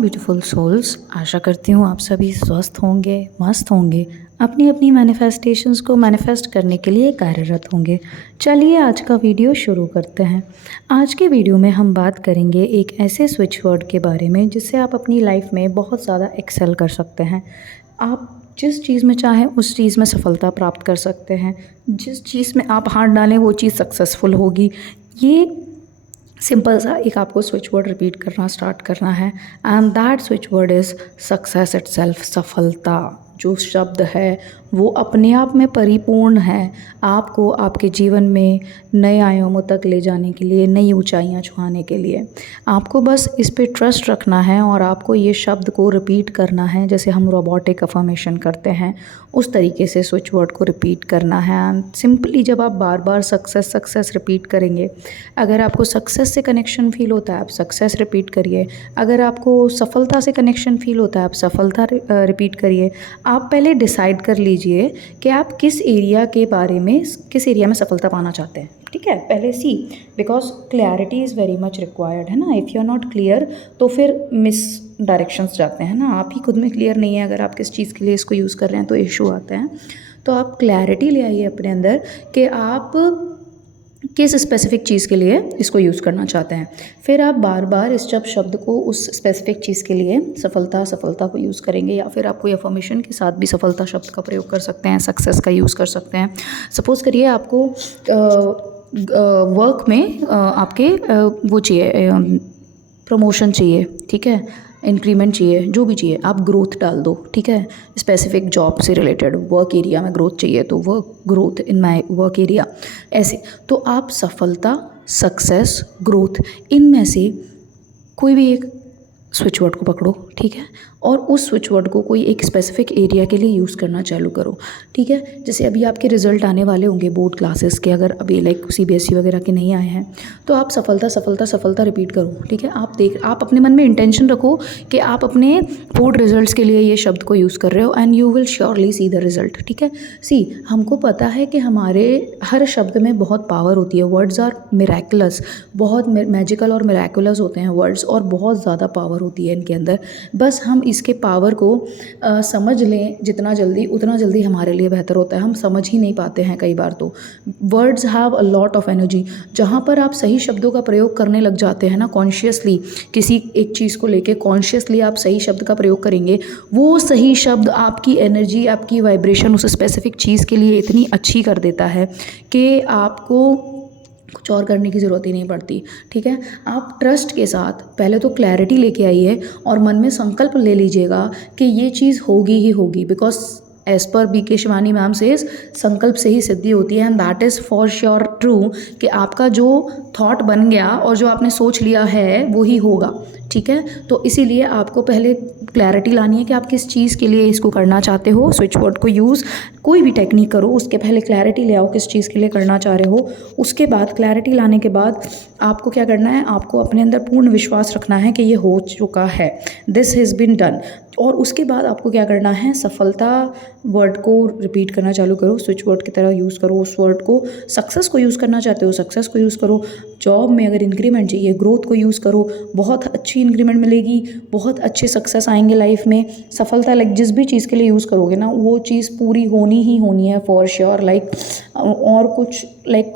Beautiful souls, आशा करती हूँ आप सभी स्वस्थ होंगे, मस्त होंगे, अपनी अपनी मैनिफेस्टेशंस को मैनिफेस्ट करने के लिए कार्यरत होंगे। चलिए आज का वीडियो शुरू करते हैं। आज के वीडियो में हम बात करेंगे एक ऐसे स्विच वर्ड के बारे में जिससे आप अपनी लाइफ में बहुत ज़्यादा एक्सेल कर सकते हैं। आप जिस चीज़ में चाहें उस चीज़ में सफलता प्राप्त कर सकते हैं। जिस चीज़ में आप हाथ डालें वो चीज़ सक्सेसफुल होगी। ये सिंपल सा एक आपको स्विच वर्ड रिपीट करना स्टार्ट करना है and that switch word is success itself. सफलता जो शब्द है वो अपने आप में परिपूर्ण है, आपको आपके जीवन में नए आयामों तक ले जाने के लिए, नई ऊंचाइयां छुआने के लिए। आपको बस इस पे ट्रस्ट रखना है और आपको ये शब्द को रिपीट करना है जैसे हम रोबोटिक अफर्मेशन करते हैं उस तरीके से स्विच वर्ड को रिपीट करना है। एंड सिंपली जब आप बार बार सक्सेस सक्सेस रिपीट करेंगे, अगर आपको सक्सेस से कनेक्शन फील होता है आप सक्सेस रिपीट करिए, अगर आपको सफलता से कनेक्शन फील होता है आप सफलता रिपीट करिए। आप पहले डिसाइड कर लीजिए कि आप किस एरिया में सफलता पाना चाहते हैं। ठीक है, पहले see, because clarity is very much required है ना। If you are not clear तो फिर मिस डायरेक्शंस जाते हैं ना। आप ही खुद में क्लियर नहीं है अगर आप किस चीज़ के लिए इसको यूज़ कर रहे हैं तो इशू आते हैं। तो आप क्लैरिटी ले आइए अपने अंदर कि आप किस स्पेसिफिक चीज़ के लिए इसको यूज़ करना चाहते हैं। फिर आप बार बार इस शब्द को उस स्पेसिफिक चीज़ के लिए सफलता को यूज़ करेंगे, या फिर आप कोई अफर्मेशन के साथ भी सफलता शब्द का प्रयोग कर सकते हैं, सक्सेस का यूज़ कर सकते हैं। सपोज़ करिए आपको वर्क में आपके वो चाहिए, प्रमोशन चाहिए, ठीक है, इंक्रीमेंट चाहिए, जो भी चाहिए, आप ग्रोथ डाल दो। ठीक है, स्पेसिफिक जॉब से रिलेटेड वर्क एरिया में ग्रोथ चाहिए तो work growth in my work area, ऐसे। तो आप सफलता, सक्सेस, ग्रोथ, इनमें से कोई भी एक स्विच वर्ड को पकड़ो, ठीक है, और उस स्विच वर्ड को कोई एक स्पेसिफिक एरिया के लिए यूज़ करना चालू करो। ठीक है, जैसे अभी आपके रिजल्ट आने वाले होंगे बोर्ड क्लासेस के, अगर अभी लाइक CBSE वगैरह के नहीं आए हैं तो आप सफलता रिपीट करो। ठीक है, आप अपने मन में इंटेंशन रखो कि आप अपने बोर्ड रिजल्ट्स के लिए ये शब्द को यूज़ कर रहे हो and you will surely see the result. ठीक है, सी, हमको पता है कि हमारे हर शब्द में बहुत पावर होती है। वर्ड्स आर मिराकुलस, बहुत मैजिकल और मिराकुलस होते हैं वर्ड्स, और बहुत ज़्यादा पावर होती है इनके अंदर। बस हम इसके पावर को समझ लें जितना जल्दी उतना जल्दी हमारे लिए बेहतर होता है। हम समझ ही नहीं पाते हैं कई बार। तो words have a lot of energy. जहाँ पर आप सही शब्दों का प्रयोग करने लग जाते हैं ना, कॉन्शियसली किसी एक चीज़ को लेके कॉन्शियसली आप सही शब्द का प्रयोग करेंगे, वो सही शब्द आपकी एनर्जी, आपकी वाइब्रेशन उस स्पेसिफिक चीज़ के लिए इतनी अच्छी कर देता है कि आपको कुछ और करने की ज़रूरत ही नहीं पड़ती। ठीक है, आप ट्रस्ट के साथ पहले तो क्लैरिटी लेके आइए और मन में संकल्प ले लीजिएगा कि ये चीज़ होगी ही होगी, because as per BK Shivani ma'am से संकल्प से ही सिद्धि होती है and that is for sure true कि आपका जो थॉट बन गया और जो आपने सोच लिया है वो ही होगा। ठीक है, तो इसीलिए आपको पहले क्लैरिटी लानी है कि आप किस चीज़ के लिए इसको करना चाहते हो। स्विच वर्ड को यूज़ कोई भी टेक्निक करो, उसके पहले क्लैरिटी ले आओ किस चीज़ के लिए करना चाह रहे हो। उसके बाद क्लैरिटी लाने के बाद आपको क्या करना है, आपको अपने अंदर पूर्ण विश्वास रखना है कि ये हो चुका है, दिस हैज़ बीन डन। और उसके बाद आपको क्या करना है, सफलता वर्ड को रिपीट करना चालू करो, स्विच वर्ड की तरह यूज़ करो उस वर्ड को। सक्सेस को यूज़ करना चाहते हो सक्सेस को यूज़ करो। जॉब में अगर इंक्रीमेंट चाहिए ग्रोथ को यूज़ करो, बहुत अच्छी इंक्रीमेंट मिलेगी, बहुत अच्छे सक्सेस आएंगे लाइफ में। सफलता लाइक जिस भी चीज़ के लिए यूज़ करोगे ना वो चीज़ पूरी होनी ही होनी है फॉर श्योर। लाइक और कुछ लाइक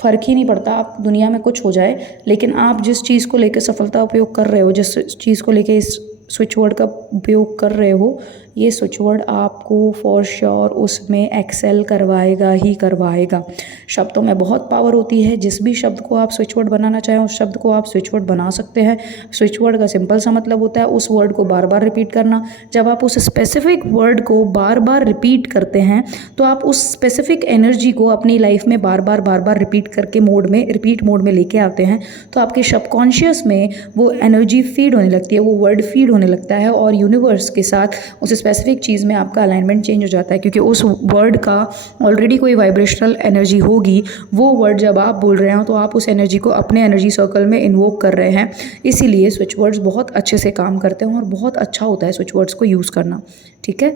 फ़र्क ही नहीं पड़ता, आप दुनिया में कुछ हो जाए, लेकिन आप जिस चीज़ को लेकर सफलता उपयोग कर रहे हो, जिस चीज़ को लेकर इस स्विच वर्ड का उपयोग कर रहे हो, ये स्विच वर्ड आपको फॉर श्योर उसमें एक्सेल करवाएगा ही करवाएगा। शब्दों में बहुत पावर होती है। जिस भी शब्द को आप स्विच वर्ड बनाना चाहें उस शब्द को आप स्विच वर्ड बना सकते हैं। स्विच वर्ड का सिंपल सा मतलब होता है उस वर्ड को बार बार रिपीट करना। जब आप उस स्पेसिफिक वर्ड को बार बार रिपीट करते हैं तो आप उस स्पेसिफिक एनर्जी को अपनी लाइफ में बार बार रिपीट करके रिपीट मोड में लेके आते हैं। तो आपके सबकॉन्शियस में वो एनर्जी फीड होने लगती है, वो वर्ड फीड होने लगता है और यूनिवर्स के साथ उस स्पेसिफिक चीज़ में आपका अलाइनमेंट चेंज हो जाता है, क्योंकि उस वर्ड का ऑलरेडी कोई वाइब्रेशनल एनर्जी होगी। वो वर्ड जब आप बोल रहे हो तो आप उस एनर्जी को अपने एनर्जी सर्कल में इन्वोक कर रहे हैं। इसीलिए स्विच वर्ड्स बहुत अच्छे से काम करते हैं और बहुत अच्छा होता है स्विच वर्ड्स को यूज़ करना। ठीक है,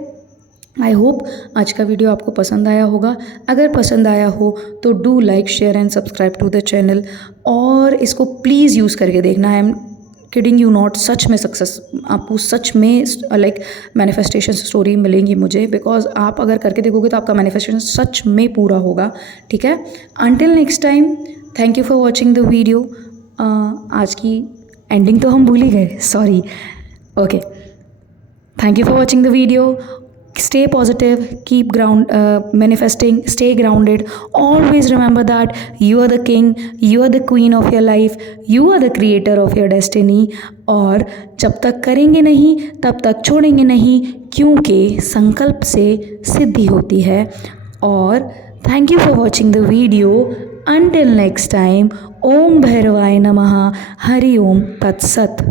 आई होप आज का वीडियो आपको पसंद आया होगा। अगर पसंद आया हो तो do like share and subscribe to the channel, और इसको प्लीज़ यूज़ करके देखना। I am kidding you not, सच में सक्सेस आपको सच में लाइक मैनिफेस्टेशन स्टोरी मिलेंगी मुझे, बिकॉज आप अगर करके देखोगे तो आपका मैनिफेस्टेशन सच में पूरा होगा, ठीक है। Until next time, thank you for watching the video. आज की एंडिंग तो हम भूल ही गए, sorry. Okay, thank you for watching the video. Stay positive, keep manifesting, stay grounded. Always remember that you are the king, you are the queen of your life, you are the creator of your destiny. और जब तक करेंगे नहीं तब तक छोड़ेंगे नहीं, क्योंकि संकल्प से सिद्धि होती है। और thank you for watching the video. Until next time, ओम भैरवाय नमः, हरि ओम तत्सत।